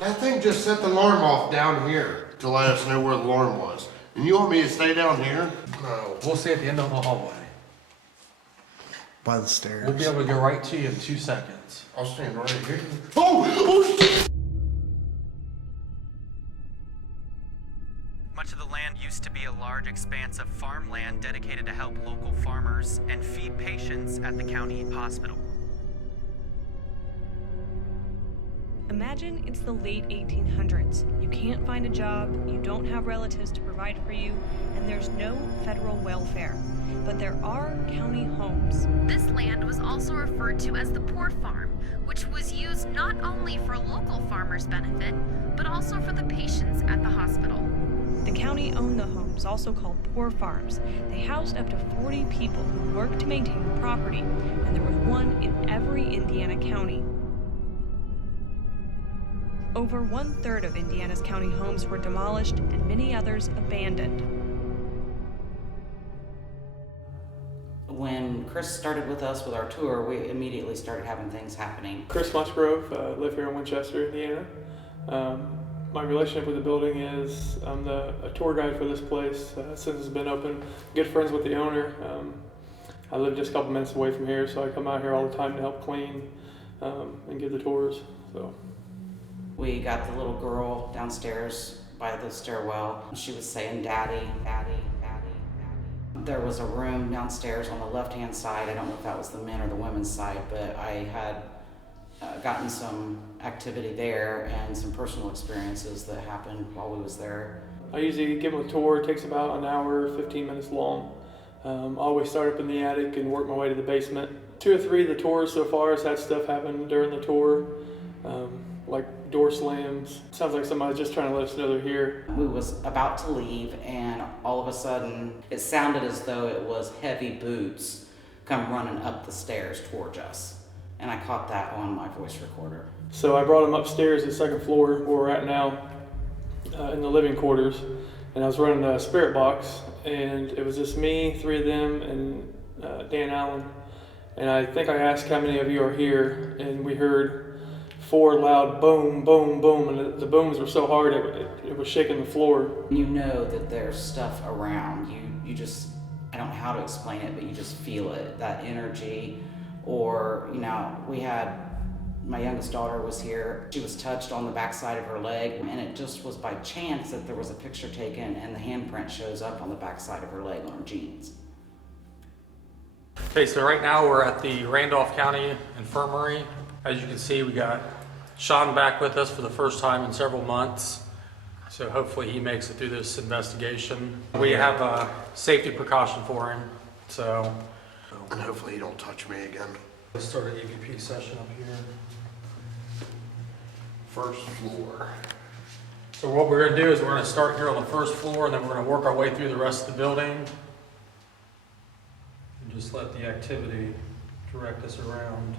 That thing just set the alarm off down here to let us know where the alarm was. And you want me to stay down here? No. We'll see at the end of the hallway. By the stairs. We'll be able to go right to you in 2 seconds. I'll stand right here. Oh shit! Much of the land used to be a large expanse of farmland dedicated to help local farmers and feed patients at the county hospital. Imagine it's the late 1800s. You can't find a job, you don't have relatives to provide for you, and there's no federal welfare. But there are county homes. This land was also referred to as the poor farm, which was used not only for local farmers' benefit, but also for the patients at the hospital. The county owned the homes, also called poor farms. They housed up to 40 people who worked to maintain the property, and there was one in every Indiana county. Over 1/3 of Indiana's county homes were demolished and many others abandoned. When Chris started with us with our tour, we immediately started having things happening. Chris Musgrove, live here in Winchester, Indiana. My relationship with the building is I'm a tour guide for this place since it's been open. Good friends with the owner. I live just a couple minutes away from here, so I come out here all the time to help clean and give the tours. So. We got the little girl downstairs by the stairwell. She was saying, "Daddy, Daddy, Daddy, Daddy." There was a room downstairs on the left-hand side. I don't know if that was the men or the women's side, but I had gotten some activity there and some personal experiences that happened while we was there. I usually give them a tour. It takes about an hour, 15 minutes long. I always start up in the attic and work my way to the basement. 2 or 3 of the tours so far has had stuff happen during the tour, like door slams. Sounds like somebody's just trying to let us know they're here. We was about to leave, and all of a sudden it sounded as though it was heavy boots come running up the stairs towards us, and I caught that on my voice recorder. So I brought them upstairs to the second floor where we're at now, in the living quarters, and I was running a spirit box, and it was just me, 3 of them, and Dan Allen. And I think I asked how many of you are here, and we heard 4 loud boom, boom, boom, and the booms were so hard it was shaking the floor. You know that there's stuff around. You just, I don't know how to explain it, but you just feel it, that energy. Or, we had, my youngest daughter was here. She was touched on the backside of her leg, and it just was by chance that there was a picture taken and the handprint shows up on the backside of her leg on her jeans. Okay, so right now we're at the Randolph County Infirmary. As you can see, we got Shaun back with us for the first time in several months. So hopefully he makes it through this investigation. We have a safety precaution for him, so. And hopefully he don't touch me again. Let's start an EVP session up here. First floor. So what we're gonna do is we're gonna start here on the first floor, and then we're gonna work our way through the rest of the building. And just let the activity direct us around.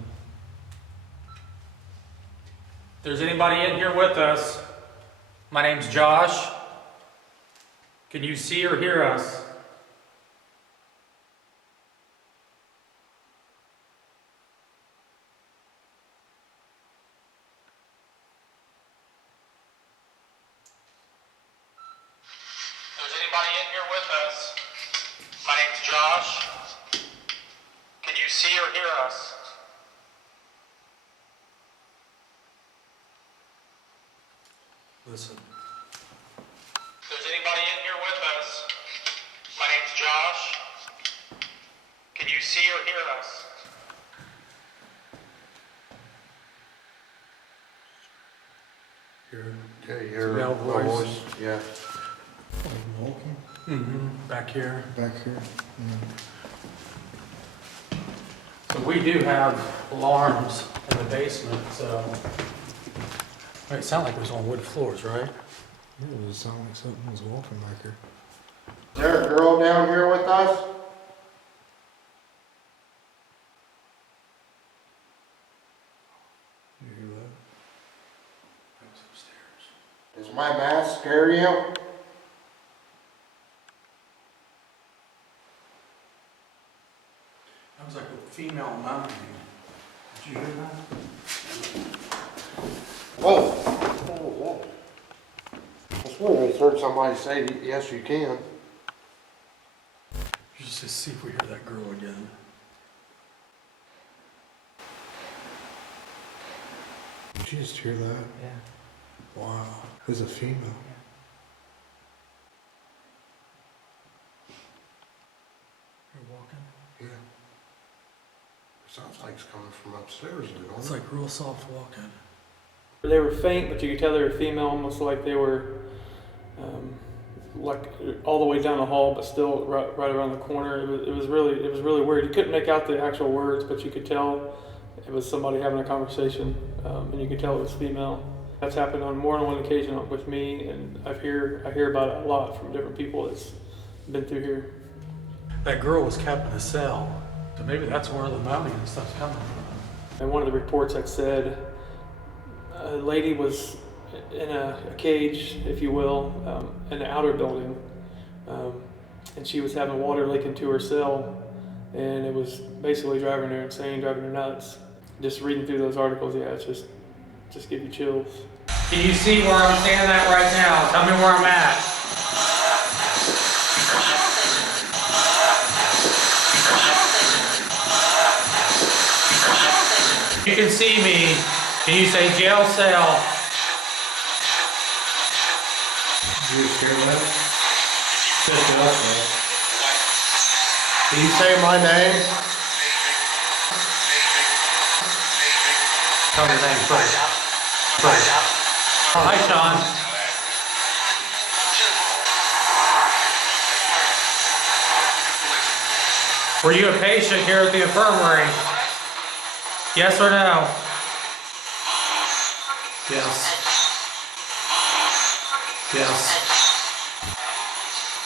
If there's anybody in here with us, my name's Josh. Can you see or hear us? If there's anybody in here with us, my name's Josh. Can you see or hear us? Listen. If there's anybody in here with us, my name's Josh. Can you see or hear us? Okay, you're Male my voice. voice. Yeah. Back here. Back here. So we do have alarms in the basement, so. Wait, it sounded like it was on wood floors, right? It was sounding like something was walking back here. Is there a girl down here with us? You hear that? That was upstairs. Does my mask scare you? That was like a female moaning. Did you hear that? Whoa. Well, I heard somebody say, yes, you can. Just to see if we hear that girl again. Did you just hear that? Yeah. Wow. It was a female. You're walking. Yeah. Sounds like it's coming from upstairs, dude. It's like real soft walking. They were faint, but you could tell they were female, almost like they were like all the way down the hall, but still right around the corner. It was really weird. You couldn't make out the actual words, but you could tell it was somebody having a conversation, and you could tell it was female. That's happened on more than one occasion with me, and I hear about it a lot from different people that's been through here. That girl was kept in a cell, so maybe that's where the moaning and stuff's coming from. And one of the reports had said a lady was in a cage, if you will, in the outer building, and she was having water leak into her cell, and it was basically driving her insane, driving her nuts. Just reading through those articles, yeah, it's just give you chills. Can you see where I'm standing at right now? Tell me where I'm at. You can see me. Can you say jail cell? Did you just hear that? Said jail cell. Can you say my name? Tell me your name first. Hi, Shaun. Were you a patient here at the infirmary? Yes or no? Yes. Yes.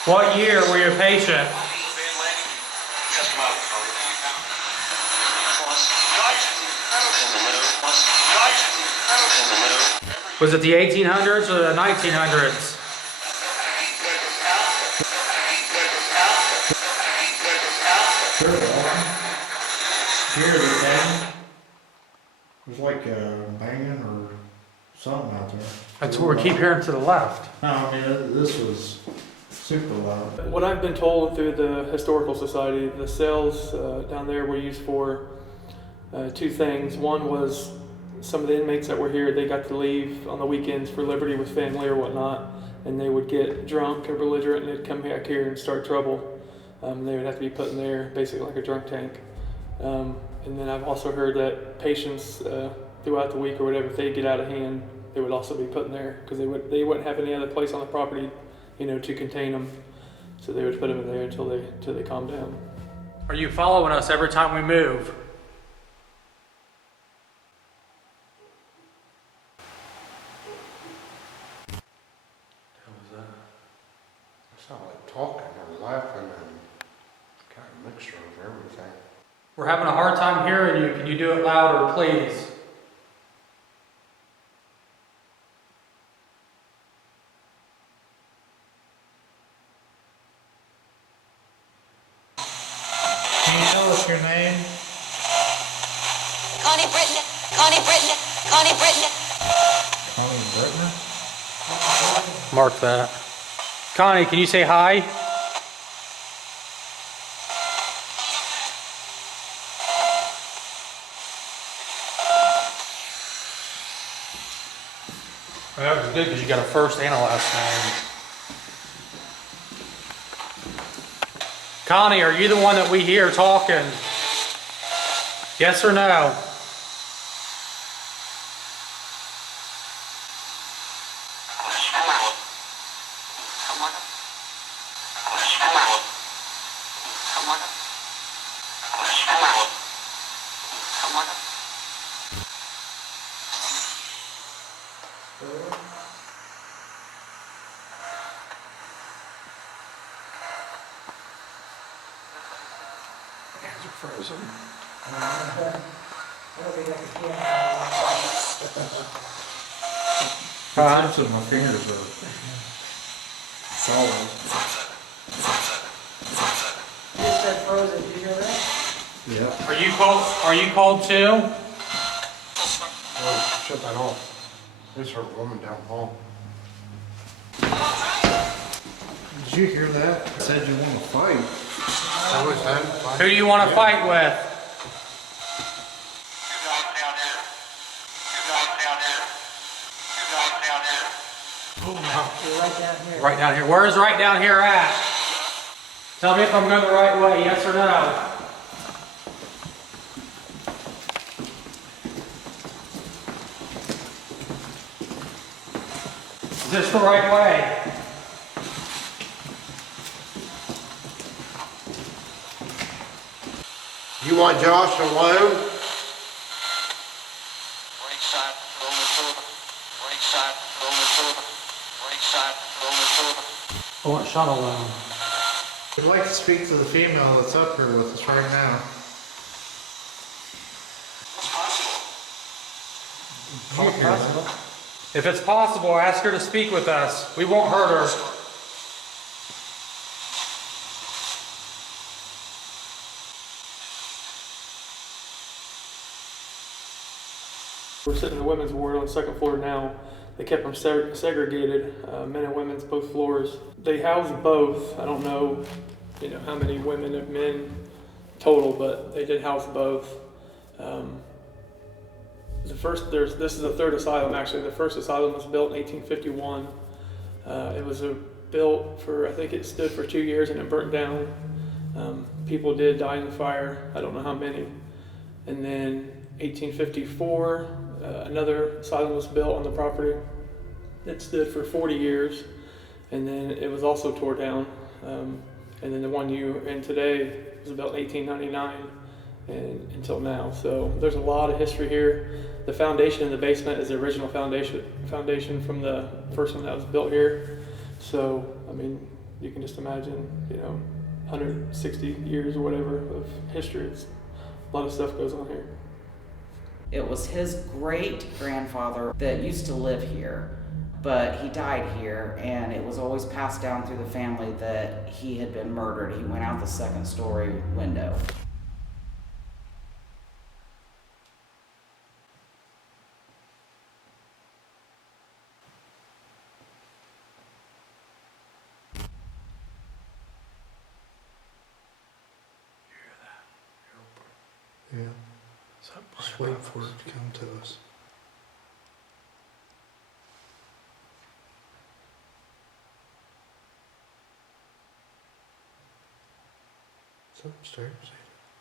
What year were you a patient? Was it the 1800s or the 1900s? Hear the thing? It was like banging or something out there. That's what we keep hearing to the left. No, I mean, this was super loud. What I've been told through the Historical Society, the cells down there were used for two things. One was some of the inmates that were here, they got to leave on the weekends for liberty with family or whatnot, and they would get drunk or belligerent and they'd come back here and start trouble. They would have to be put in there, basically like a drunk tank. And then I've also heard that patients throughout the week or whatever, if they get out of hand, they would also be put in there because they wouldn't have any other place on the property, to contain them. So they would put them in there until they calm down. Are you following us every time we move? Sound like talking or laughing and kind of mixture of everything. We're having a hard time hearing you. Can you do it louder, please? Can you tell us your name? Connie Britton. Connie Britton. Connie Britton. Connie Britton? Mark that. Connie, can you say hi? Well, that was good because you got a first and a last name. Connie, are you the one that we hear talking? Yes or no? Hands are frozen. Tips of my fingers are solid. You said frozen, did you hear that? Yeah. Are you cold? Are you cold too? Oh, shut that off. There's her woman down the hall. Did you hear that? Said you want to fight. That was that. Who do you want to fight with? You're right down here. Right down here. Where is right down here at? Tell me if I'm going the right way, yes or no. Is this the right way? You want Josh alone? I want Shaun alone. I'd like to speak to the female that's up here with us right now. If it's possible, ask her to speak with us. We won't hurt her. We're sitting in the women's ward on the second floor now. They kept them segregated, men and women's, both floors. They house both. I don't know, how many women and men total, but they did house both. This is the third asylum actually. The first asylum was built in 1851. It was built for, I think it stood for 2 years and it burnt down. People did die in the fire. I don't know how many. And then 1854, another asylum was built on the property. It stood for 40 years, and then it was also tore down. And then the one you in today was built in 1899 and until now. So there's a lot of history here. The foundation in the basement is the original foundation from the first one that was built here. So, I mean, you can just imagine, 160 years or whatever of history. A lot of stuff goes on here. It was his great-grandfather that used to live here, but he died here, and it was always passed down through the family that he had been murdered. He went out the second-story window. Yeah. Just wait for it to come to us. It's upstairs.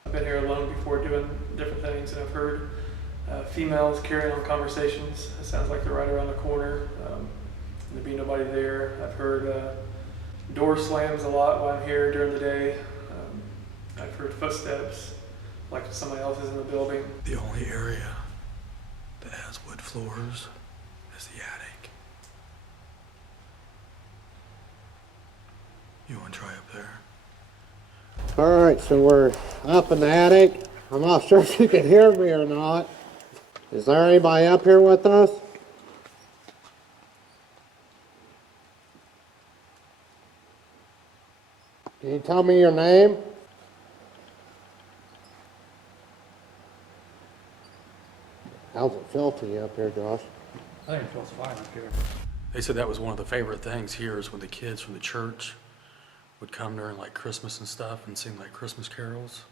I've been here alone before doing different things, and I've heard females carrying on conversations. It sounds like they're right around the corner. There'd be nobody there. I've heard door slams a lot while I'm here during the day. I've heard footsteps, like somebody else is in the building. The only area that has wood floors is the attic. You want to try up there? All right, so we're up in the attic. I'm not sure if you can hear me or not. Is there anybody up here with us? Can you tell me your name? How's it feel to you up here, Josh? I think it feels fine up here. They said that was one of the favorite things here is when the kids from the church would come during like Christmas and stuff and sing like Christmas carols.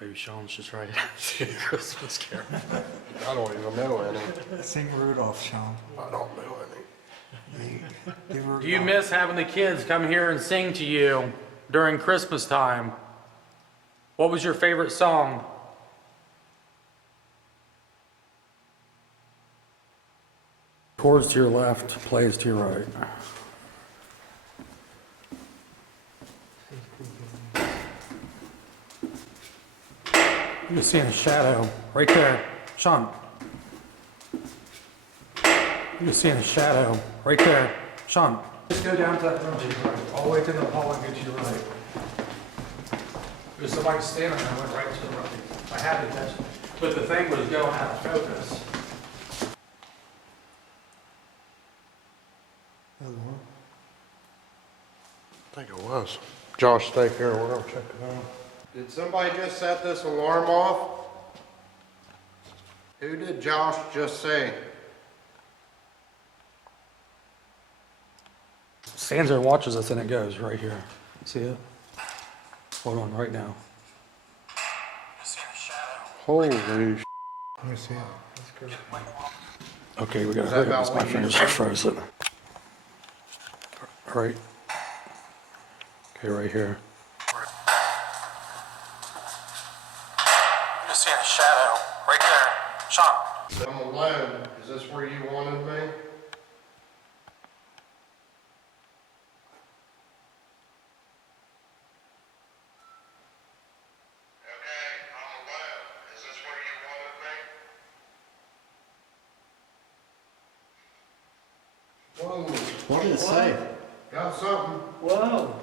Maybe Shaun should try to sing a Christmas carol. I don't even know any. Sing Rudolph, Shaun. I don't know any. Do you miss having the kids come here and sing to you during Christmas time? What was your favorite song? Chords to your left, plays to your right. You can see in the shadow, right there. Shaun. You can see in the shadow, right there. Shaun. Just go down to that room to your right, all the way to the hall and go to your right. There's somebody standing there, I went right to the right. I had to touch it. But the thing was going out of focus. I think it was. Josh, stay here. We're gonna check it out. Did somebody just set this alarm off? Who did Josh just say? stands there and watches us and it goes right here. See it? Hold on right now. Holy Let me see it. That's good. Okay, we gotta Is that hurry up about because my what you fingers said? are frozen. Right. Okay, right here. Just seeing a shadow right there. Shaun. I'm alone. Is this where you wanted me? Whoa. What did it say? Got something? Whoa.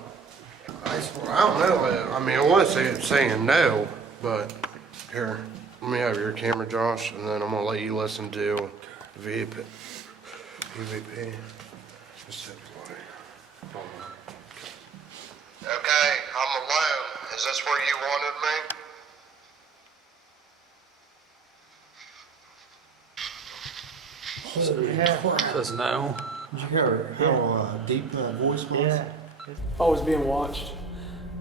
I don't know. I mean, I want to say it's saying no, but here, let me have your camera, Josh, and then I'm gonna let you listen to VP. EVP. Just step away. Hold on. Okay, I'm alone. Is this where you wanted me? Says no. Did you hear how deep that voice was? Yeah. Always being watched.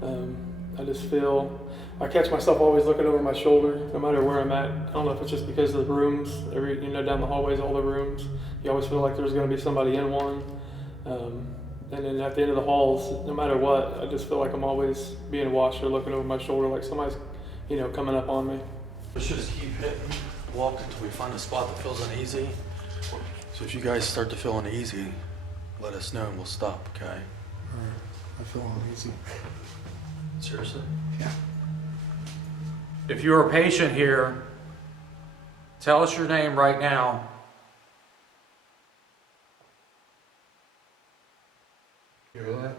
I just feel, I catch myself always looking over my shoulder, no matter where I'm at. I don't know if it's just because of the rooms, down the hallways, all the rooms. You always feel like there's going to be somebody in one. And then at the end of the halls, no matter what, I just feel like I'm always being watched or looking over my shoulder, like somebody's, coming up on me. Let's just keep hitting, walk until we find a spot that feels uneasy. So if you guys start to feel uneasy, let us know and we'll stop, okay? Alright, I feel uneasy. Seriously? Yeah. If you're a patient here, tell us your name right now. You hear that?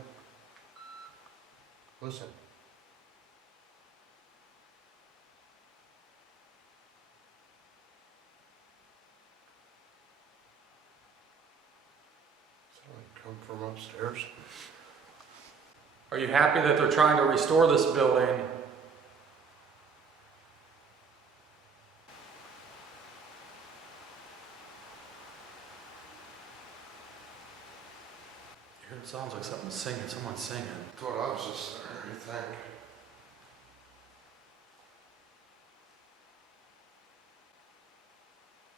Listen. Come from upstairs. Are you happy that they're trying to restore this building? It sounds like something's singing. Someone's singing. That's what I was just there, you think?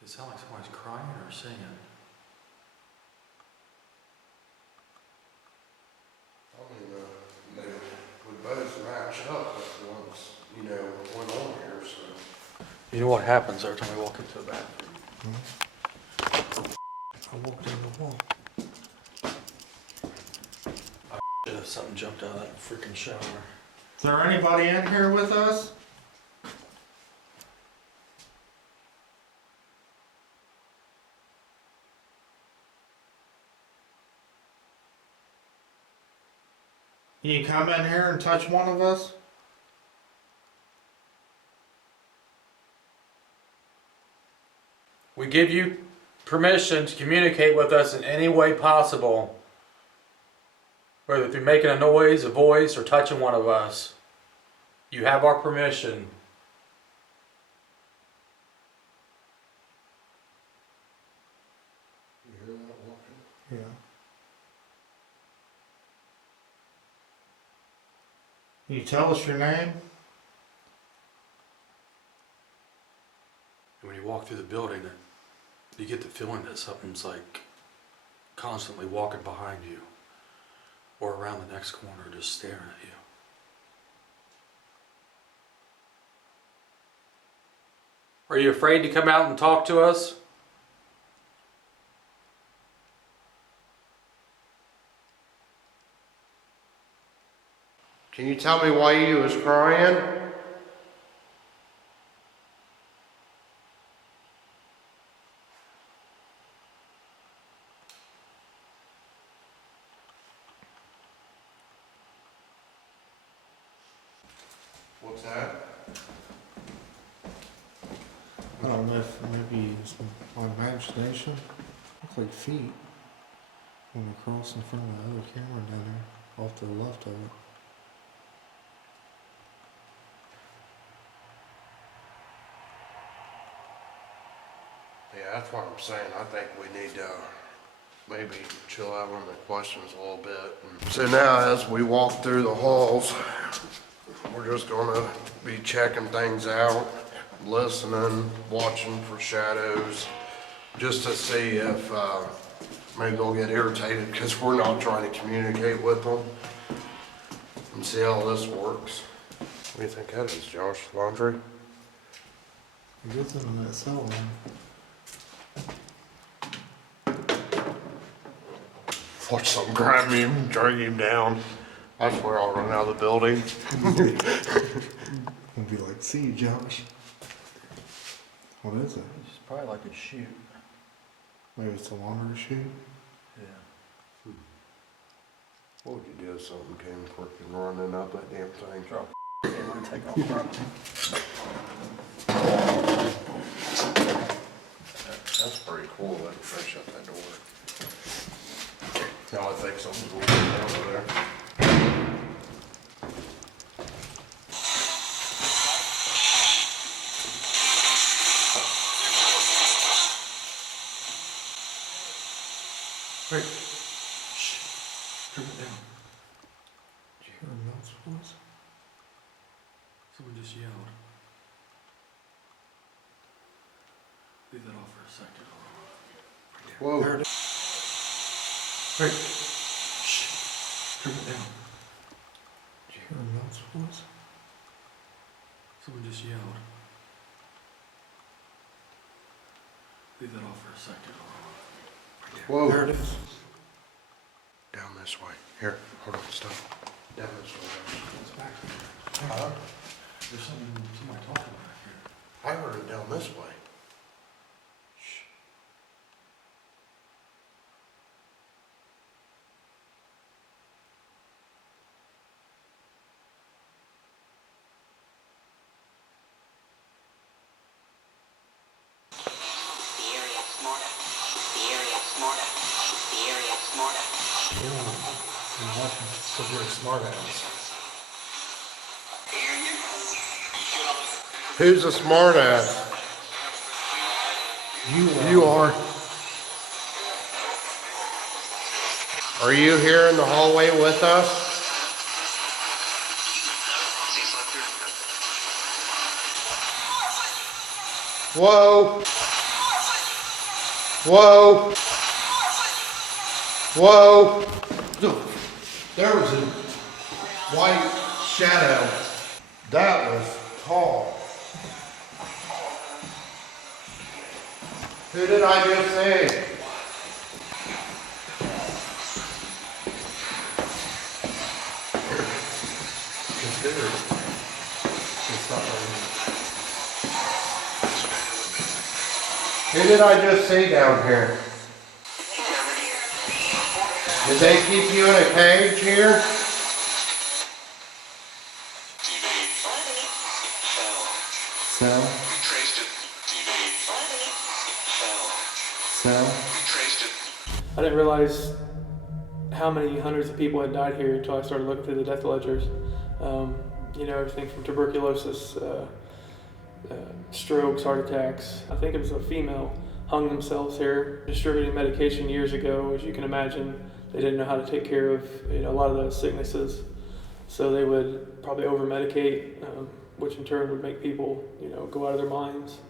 Does it sound like someone's crying or singing? I mean, we both match up with what's, went on here, so. You know what happens every time we walk into a bathroom? I walked in the wall. If something jumped out of that freaking shower. Is there anybody in here with us? Can you come in here and touch one of us? We give you permission to communicate with us in any way possible. Whether through making a noise, a voice, or touching one of us. You have our permission. You hear that walking? Yeah. Can you tell us your name? And when you walk through the building, you get the feeling that something's like constantly walking behind you or around the next corner just staring at you. Are you afraid to come out and talk to us? Can you tell me why you was crying? What's that? I don't know if maybe it's my imagination. Look like feet when we cross in front of the other camera down there, off to the left of it. Yeah, that's what I'm saying. I think we need to maybe chill out on the questions a little bit. So now as we walk through the halls, we're just gonna be checking things out, listening, watching for shadows, just to see if maybe they'll get irritated because we're not trying to communicate with them, and see how this works. What do you think that is, Josh? Laundry? A good thing on that cell phone. Watch something grab me and drag him down. I swear I'll run out of the building. It'll be like, see you, Josh. What is it? It's probably like a chute. Maybe it's a laundry chute? Yeah. What would you do if something came freaking running up that damn thing? Drop. I'm gonna take off running. That's pretty cool that I shut that door. Now I think something's going on over there. Wait. Shh. Turn it down. Did you hear a mouse voice? Someone just yelled. Leave that off for a second. Whoa. There it is. Wait. Shh. Turn it down. Did you hear a mouse voice? Someone just yelled. Leave that off for a second. Whoa. There it is. Down this way. Here, hold on, stop. Down this way. It's back. Huh? There's somebody talking back here. I heard it down this way. Shh. Because you're a smart ass. Who's a smart ass? You are. Are you here in the hallway with us? Whoa. Whoa. Whoa. There was a white shadow. That was tall. Who did I just say? Who did I just see down here? Did they keep you in a cage here? Cell? Cell? I didn't realize how many hundreds of people had died here until I started looking through the death ledgers. You know, everything from tuberculosis, strokes, heart attacks. I think it was a female hung themselves here, distributing medication years ago. As you can imagine, they didn't know how to take care of a lot of those sicknesses, so they would probably over-medicate, which in turn would make people go out of their minds.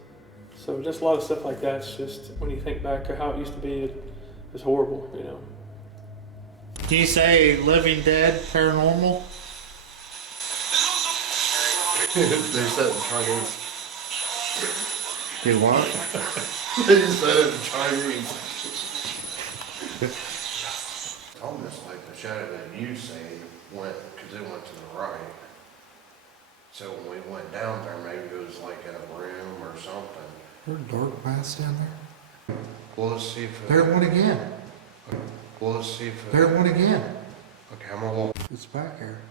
So just a lot of stuff like that. It's just, when you think back to how it used to be, it's horrible. Can you say living dead, paranormal? They said it in Chinese. Do what? They said it in Chinese. Almost like the shadow that you seen went, because it went to the right. So when we went down there, maybe it was like in a room or something. There a dark mass down there? Well, let's see if There one again. Well, let's see if There one again. Okay, I'm gonna walk. It's back here.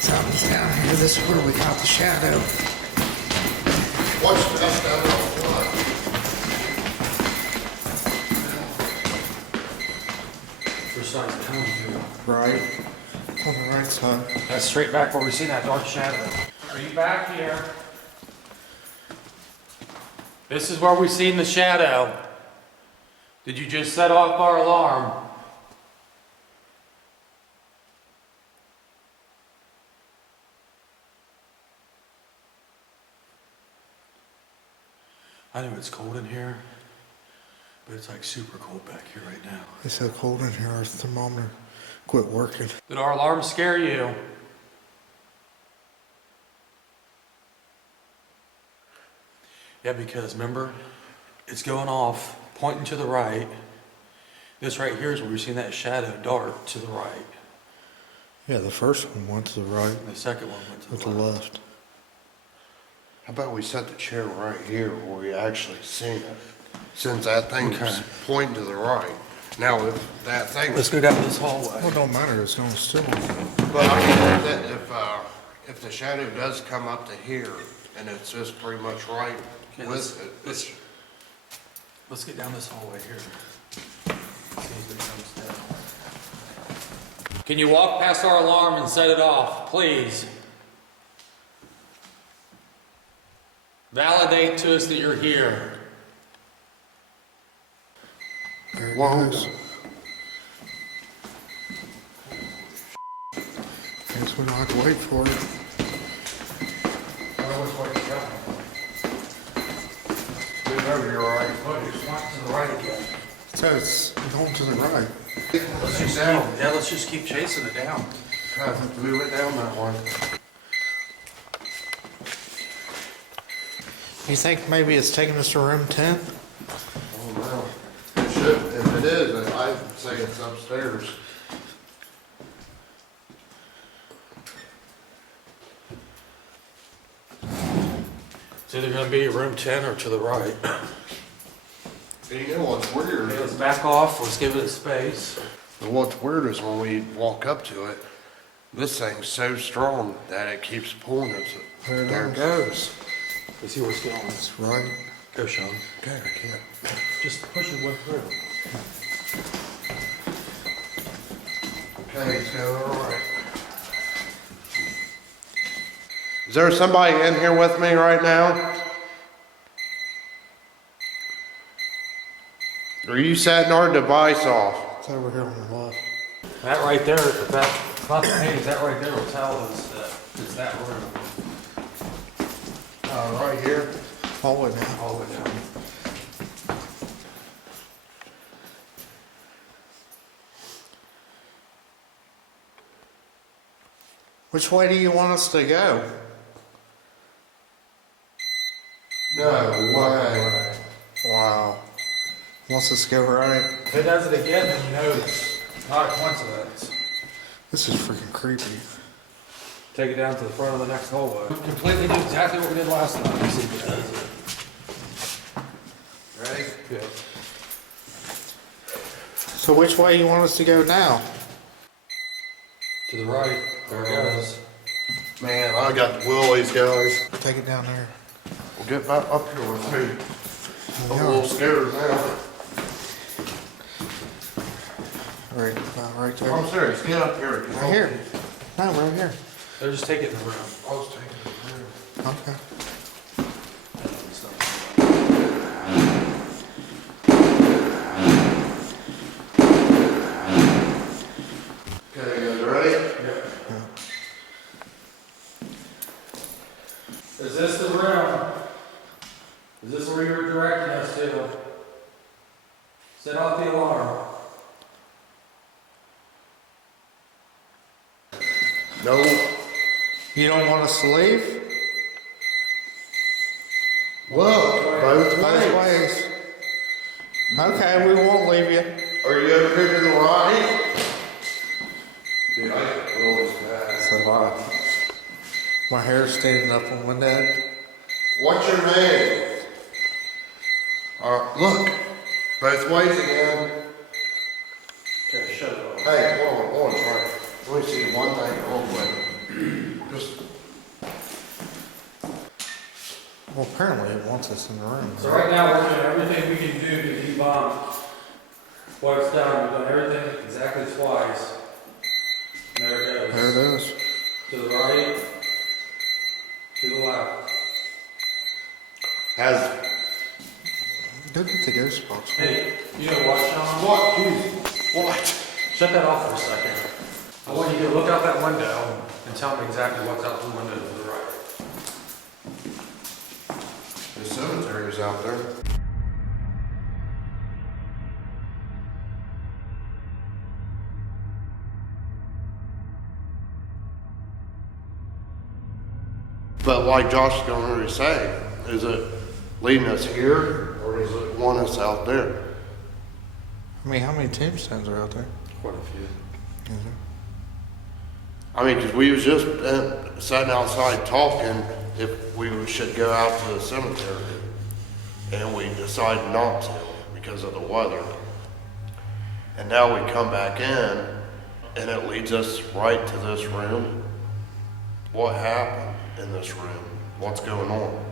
Something's down here. This is where we got the shadow. Watch the dust down on the floor. For side of town too. Right. On the right side. That's straight back where we see that dark shadow. Are you back here? This is where we seen the shadow. Did you just set off our alarm? I know it's cold in here, but it's like super cold back here right now. It's so cold in here, our thermometer quit working. Did our alarm scare you? Yeah, because remember, it's going off, pointing to the right. This right here is where we've seen that shadow dart to the right. Yeah, the first one went to the right, And the second one went to with the the left. left. How about we set the chair right here where we actually seen it? Since that thing is Okay. pointing to the right. Now, if that thing. Let's go down this hallway. Well, it don't matter, it's going still. But I mean, if the shadow does come up to here and it's just pretty much right Okay, with it. Let's get down this hallway here. See if it comes down. Can you walk past our alarm and set it off, please? Validate to us that you're here. There it Whoa. goes. Guess we don't have to wait for it. Move over here, right? Look, it's pointing to the right again. So it's going to the right. Let's just down. Yeah, let's just keep chasing it down. Move it down that way. You think maybe it's taking us to room 10? Oh, no. It should, if it is, I'd say it's upstairs. It's either gonna be room 10 or to the right. And you know what's weird? Okay, let's back off, let's give it a space. And what's weird is when we walk up to it, this thing's so strong that it keeps pulling us. There it goes. Let's see where it's going. It's right. Go, Shaun. Okay, I can't. Just push it way through. Okay, it's going all right. Is there somebody in here with me right now? Are you setting our device off? It's over here on the left. That right there, if that's not the page, that right there will tell us that it's that room. Right here. All the way down. All the way down. Which way do you want us to go? No way. Wow. Wants us to go right. If it does it again, then you know it's not a coincidence. This is freaking creepy. Take it down to the front of the next hallway. Completely do exactly what we did last time. See if it does it. Ready? Good. So which way you want us to go now? To the right. There it goes. Man, I got the willies, guys. Take it down there. Well, get back up here with me. I'm a Yeah. little scared now. Right, about right there. I'm serious, get up here. Right here. No, right here. They'll just take it in the room. I was taking it there. Okay. Okay, you guys ready? Is this the room? Is this where you were directing us to? Set off the alarm. No. You don't want us to leave? Look, both Both ways. ways. Okay, we won't leave you. Are you over here to the right? Dude, I got willies bad. So my hair's standing up on one end. What's your name? Look, both ways again. Okay, shut it off. Hey, hold on, Frank. Let me see one thing real quick. Just, Well, apparently it wants us in the room. So right now, we're doing everything we can do to debunk what it's done. We've done everything exactly twice. And there it There goes. it is. To the right, to the left. has Go get the ghost box. Hey, you know what, Shaun? What? Jeez. What? Shut that off for a second. I want you to look out that window and tell me exactly what's out the window to the right. The cemetery is out there. But like Josh is going to say, is it leading us here or does it want us out there? I mean, how many tombstones are out there? Quite a few. Is there? I mean, because we was just sitting outside talking if we should go out to the cemetery, and we decided not to because of the weather. And now we come back in, and it leads us right to this room. What happened in this room? What's going on?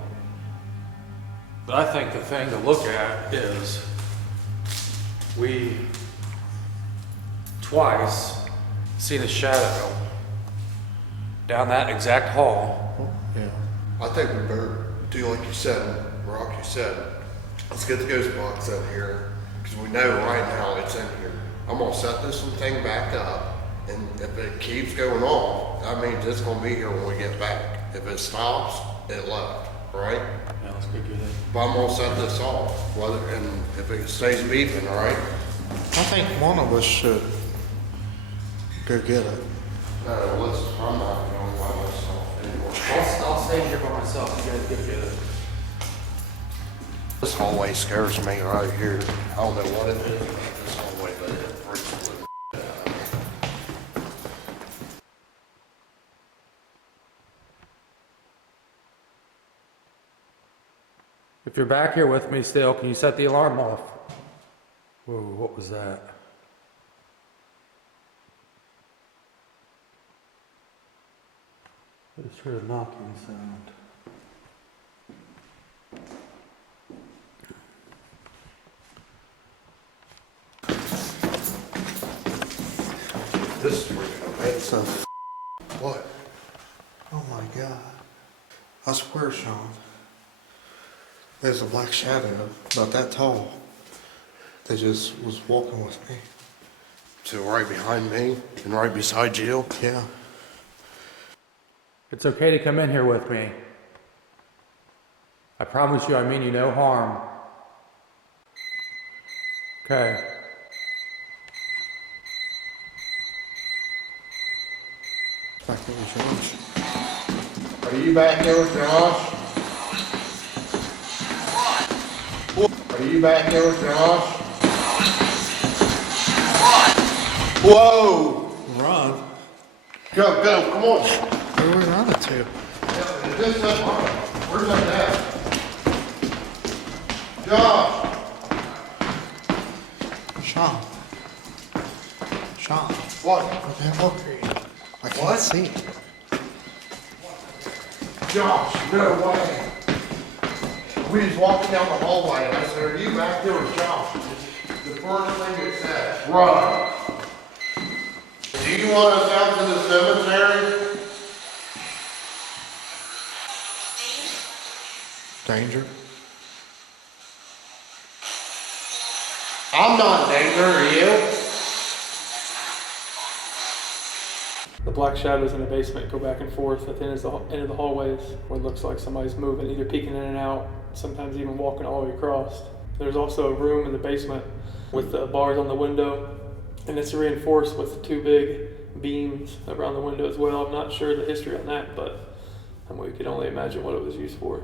But I think the thing to look at is we twice seen a shadow down that exact hall. Yeah. I think we better do like you said, Rock, you said, let's get the ghost box out here, because we know right now it's in here. I'm gonna set this thing back up, and if it keeps going off, that means it's gonna be here when we get back. If it stops, it left, right? Yeah, let's go get it. But I'm gonna set this off, whether, and if it stays beeping, right? I think one of us should go get it. No, I'm not going by myself anymore. I'll stay here by myself. You guys go get it. This hallway scares me right here. I don't know what it is about this hallway, but it freaks the living out of me. If you're back here with me still, can you set the alarm off? Whoa, what was that? I just heard a knocking sound. This is freaking amazing. What? Oh my God. I swear, Shaun, there's a black shadow about that tall that just was walking with me. So right behind me and right beside you? Yeah. It's okay to come in here with me. I promise you I mean you no harm. Okay. Back there with Josh. Are you back there with Josh? Are you back there with Josh? Whoa! Run. Go, come on. Where are we running to? Is this that one? Where's that at? Josh! Shaun. Shaun. What? What the hell are you? I can't see. Josh, no way. We was walking down the hallway and I said, are you back there with Josh? The first thing it said, run. Do you want us out to the cemetery? Danger. I'm not in danger, are you? The black shadows in the basement go back and forth at the end of the hallways where it looks like somebody's moving, either peeking in and out, sometimes even walking all the way across. There's also a room in the basement with bars on the window, and it's reinforced with two big beams around the window as well. I'm not sure the history on that, but we can only imagine what it was used for.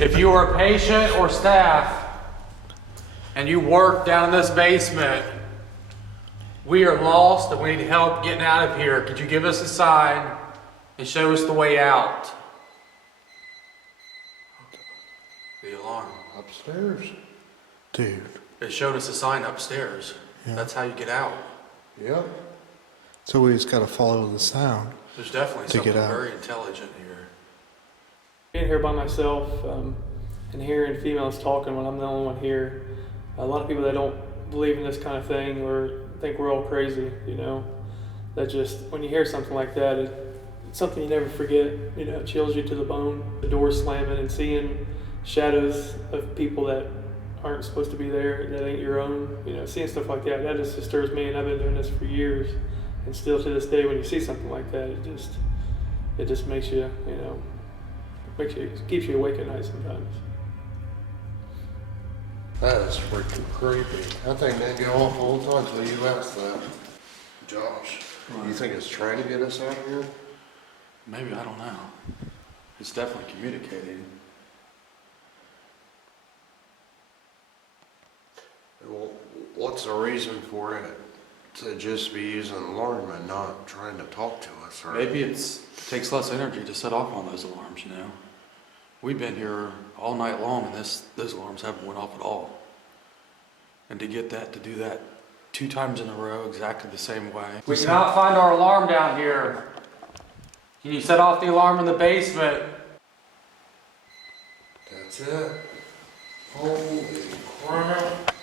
If you are a patient or staff and you work down in this basement, we are lost and we need help getting out of here. Could you give us a sign and show us the way out? The alarm. Upstairs. Dude. They showed us a sign upstairs. Yeah. That's how you get out. Yep. So we just gotta follow the sound. There's definitely To get something out. very intelligent here. Being here by myself and hearing females talking when I'm the only one here, a lot of people that don't believe in this kind of thing or think we're all crazy, you know, that just, when you hear something like that, it's something you never forget, you know, it chills you to the bone. The door slamming and seeing shadows of people that aren't supposed to be there, that ain't your own. You know, seeing stuff like that just disturbs me, and I've been doing this for years. And still to this day, when you see something like that, it just makes you, you know, keeps you awake at night sometimes. That is freaking creepy. I think they go off all the time until you ask that. Josh, you think it's trying to get us out of here? Maybe, I don't know. It's definitely communicating. Well, what's the reason for it to just be using an alarm and not trying to talk to us? Or Maybe it takes less energy to set off on those alarms, you know? We've been here all night long and those alarms haven't went off at all. And to get that, to do that 2 times in a row exactly the same way. We cannot find our alarm down here. Can you set off the alarm in the basement? That's it. Holy crap.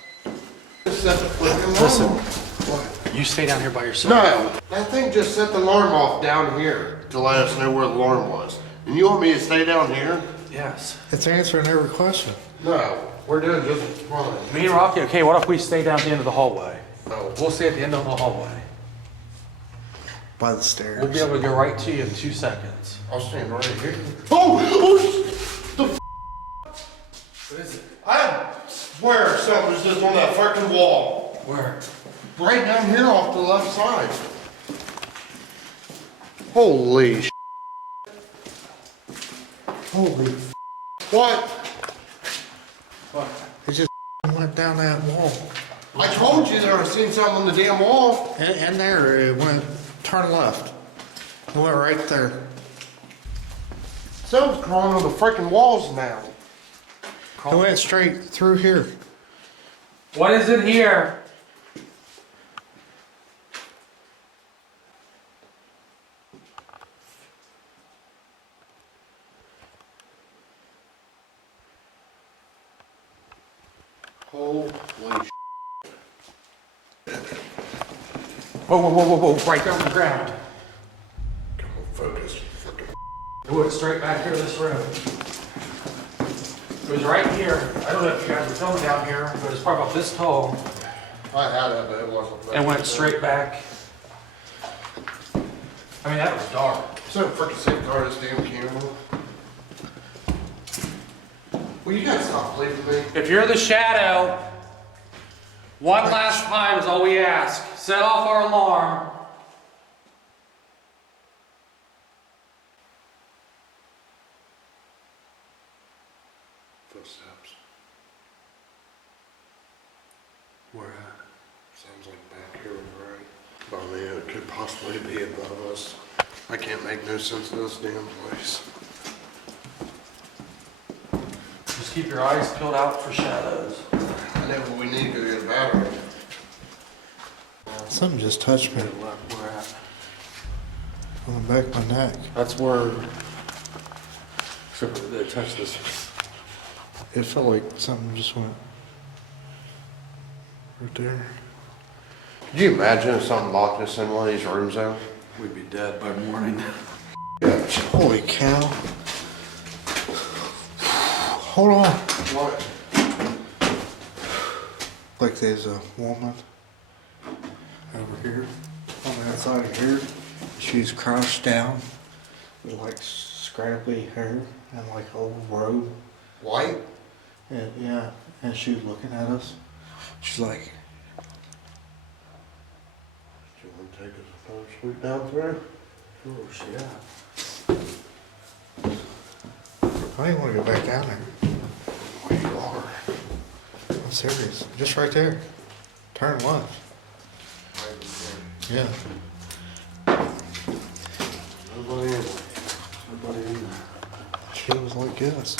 Just set the freaking alarm off. What? You stay down here by yourself. No, that thing just set the alarm off down here to let us know where the alarm was. And you want me to stay down here? Yes. It's answering every question. No, we're doing just fine. Me and Rocky, okay, what if we stay down at the end of the hallway? No, We'll stay at the end of the hallway. By the stairs. We'll be able to go right to you in 2 seconds. I'll stand right here. Oh, the f***. What is it? I swear something's just on that freaking wall. Where? Right down here off the left side. Holy sh**. Holy What? What? it just went down that wall. I told you there was seen something on the damn wall. And there, it went, turn left. It went right there. Something's crawling on the freaking walls now. It went straight through here. What is in here? Holy sh**. Whoa, right there on the ground. Come on, focus. It went straight back here this room. It was right here. I don't know if you guys were filming down here, but it's probably about this tall. I had it, but it wasn't. And went straight back. I mean, that was dark. So freaking safeguard this damn camera. Will you guys stop believing me? If you're the shadow, one last time is all we ask. Set off our alarm. Footsteps. Where at? Sounds like back here on the right. But I mean, it could possibly be above us. I can't make no sense of this damn place. Just keep your eyes peeled out for shadows. I know, but we need to go get a battery. Something just touched me Where at? on the back of my neck. That's where. Except for they touched this. It felt like something just went right there. Could you imagine if something locked us in one of these rooms though? We'd be dead by morning. Holy cow. Hold on. What? Like there's a woman over here on the outside of here. She's crouched down with like scraggly hair and like a old robe. White? And yeah, and she was looking at us. She's like, Do you want to take us a first sweep down through? Oh, shit. I didn't want to go back down there. Oh, you are. I'm serious. Just right there. Turn left. Yeah. Nobody in there. Nobody in there. She was like this.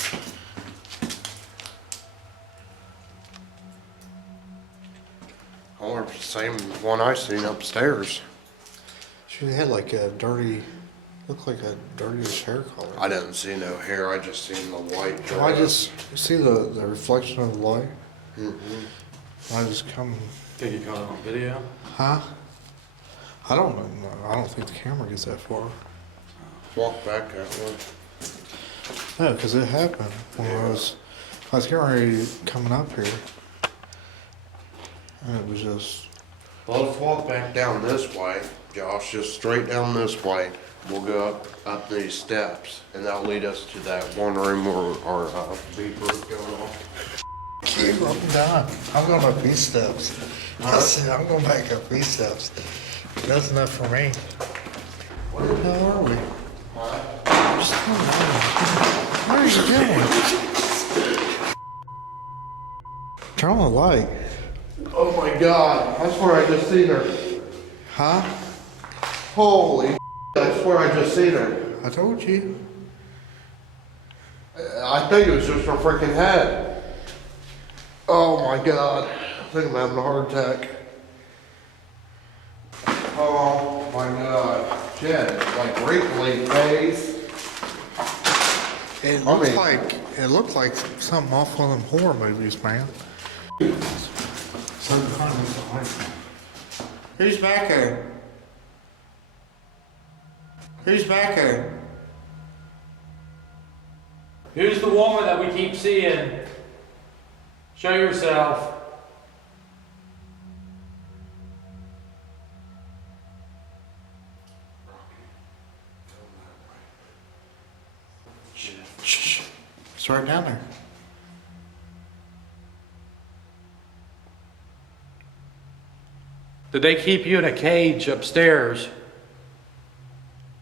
I wonder if it's the same one I seen upstairs. She had like a dirty, looked like a dirty hair color. I didn't see no hair, I just seen the white dress. I just see the reflection of the light. Mm-hmm. I just come, Think you caught it on video? huh? I don't know. I don't think the camera gets that far. Walk back that way. No, because it happened when I was I was getting ready coming up here. And it was just, Well, let's walk back down this way, Josh, just straight down this way. We'll go up these steps, and that'll lead us to that one room where our beeper is going off. I'm done. I'm going up these steps. I said, I'm going back up these steps. That's enough for me. Where the hell are we? Where are you going? Turn on the light. Oh my God, I swear I just seen her. Huh? Holy I swear I just seen her. I told you. I think it was just her freaking head. Oh my God, I think I'm having a heart attack. Oh my God, she had like wrinkly face. It looked like something off one of them horror movies, man. Who's back there? Who's back there? Who's the woman that we keep seeing? Show yourself. Shh. It's right down there. Did they keep you in a cage upstairs?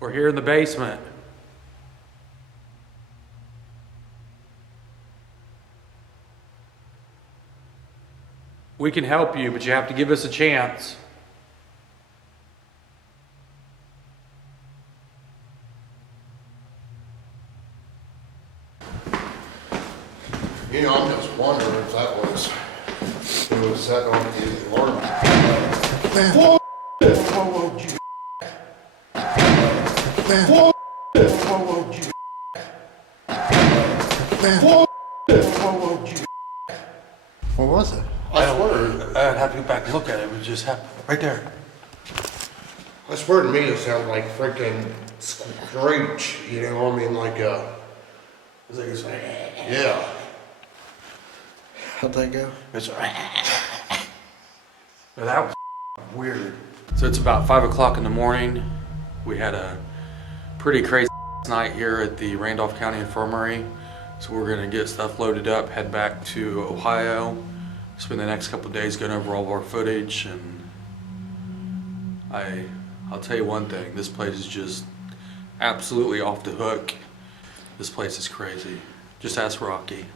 Or here in the basement? We can help you, but you have to give us a chance. You know, I'm just wondering if that was, it was set on the alarm. Man. Whoa! Whoa, gee. Man. Whoa, gee. Man. Whoa, gee. What was it? I swear, I'd have to go back and look at it. It was just happened right there. I swear to me it sounded like freaking screech, you know, I mean like a, yeah. How'd that go? It's that was weird. So it's about 5 o'clock in the morning. We had a pretty crazy night here at the Randolph County Infirmary. So we're gonna get stuff loaded up, head back to Ohio, spend the next couple of days going over all of our footage, and I'll tell you one thing, this place is just absolutely off the hook. This place is crazy. Just ask Rocky.